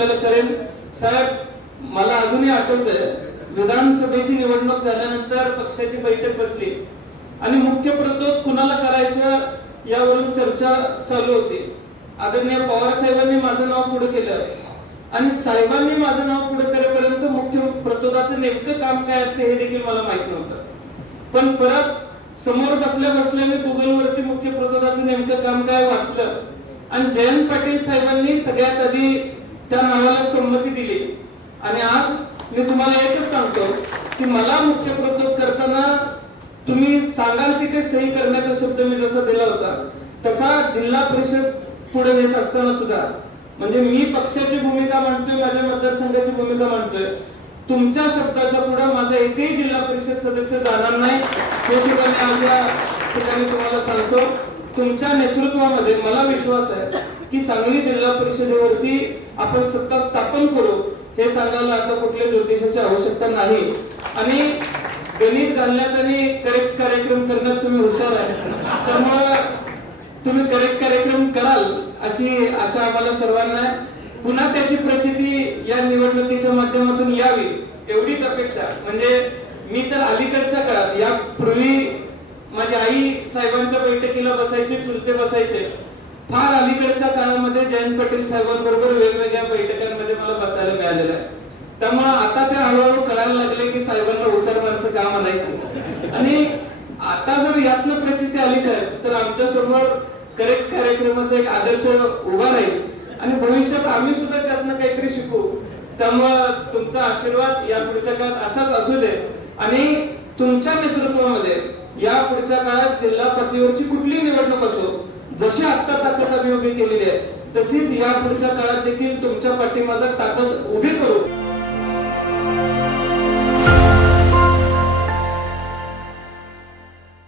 आपल्याला करेन. साहेब मला अजूनही आठवतंय विधानसभेची निवडणूक झाल्यानंतर पक्षाची बैठक बसली आणि मुख्य प्रतोद कुणाला करायचं यावरून चर्चा चालू होती. आदरणीय पवार साहेबांनी माझं नाव पुढे केलं आणि साहेबांनी माझं नाव पुढे करेपर्यंत मुख्य प्रतोदाचं नेमकं काम काय असते हे देखील मला माहित नव्हतं. पण परत समोर बसल्या बसल्या मी गुगल वरती मुख्य प्रतोदाचं नेमकं काम काय वाचलं आणि जयंत पाटील साहेबांनी सगळ्यात आधी त्या नावाला संमती दिली. आणि आज मी तुम्हाला एकच सांगतो की मला मुख्य प्रतोद करताना तुम्ही सांगाल तिथे सही करण्याचा शब्द मी जसा दिला होता तसा जिल्हा परिषद पुढे नेत असताना सुद्धा म्हणजे मी पक्षाची भूमिका मांडतोय, माझ्या मतदारसंघाची भूमिका मांडतोय, तुमच्या शब्दाच्या पुढे माझा एकही जिल्हा परिषद सदस्य जाणार नाही हे सुद्धा मी आज या ठिकाणी तुम्हाला सांगतो. तुमच्या नेतृत्वामध्ये मला विश्वास आहे की सांगली जिल्हा परिषदेवरती आपण सत्ता स्थापन करू हे सांगायला आता कुठल्या ज्योतिषाची आवश्यकता नाही. आणि गणित घालण्यात आणि करेक्ट कार्यक्रम करण्यात तुम्ही हुशार आहे, त्यामुळे तुम्ही करेक्ट कार्यक्रम कराल अशी आशा आम्हाला सर्वांना आहे. पुन्हा त्याची प्रचिती या निवडणुकीच्या माध्यमातून यावी एवढीच अपेक्षा. म्हणजे मी तर अलीकडच्या काळात यापूर्वी माझी आई साहेबांच्या बैठकीला बसायची, चुलते बसायचे. फार अलीकडच्या काळामध्ये जयंत पाटील साहेबांबरोबर वेगवेगळ्या बैठकांमध्ये मला बसायला मिळालेलं आहे. त्यामुळे आता ते हळूहळू कळायला लागले की साहेबांना हुशार माणसं का म्हणायचे. आणि आता जर यातनं प्रचिती आली साहेब तर आमच्या समोर करेक्ट कार्यक्रमाचा एक आदर्श उभा राहील आणि भविष्यात आम्ही सुद्धा त्यातनं काहीतरी शिकू. त्यामुळं तुमचा आशीर्वाद या पुढच्या काळात असाच असू दे आणि तुमच्या नेतृत्वामध्ये या पुढच्या काळात जिल्हा पातळीवरची कुठलीही निवडणूक असो, जशी आता ताकद आम्ही उभी केलेली आहे तशीच या पुढच्या काळात देखील तुमच्या पाठीमागे ताकद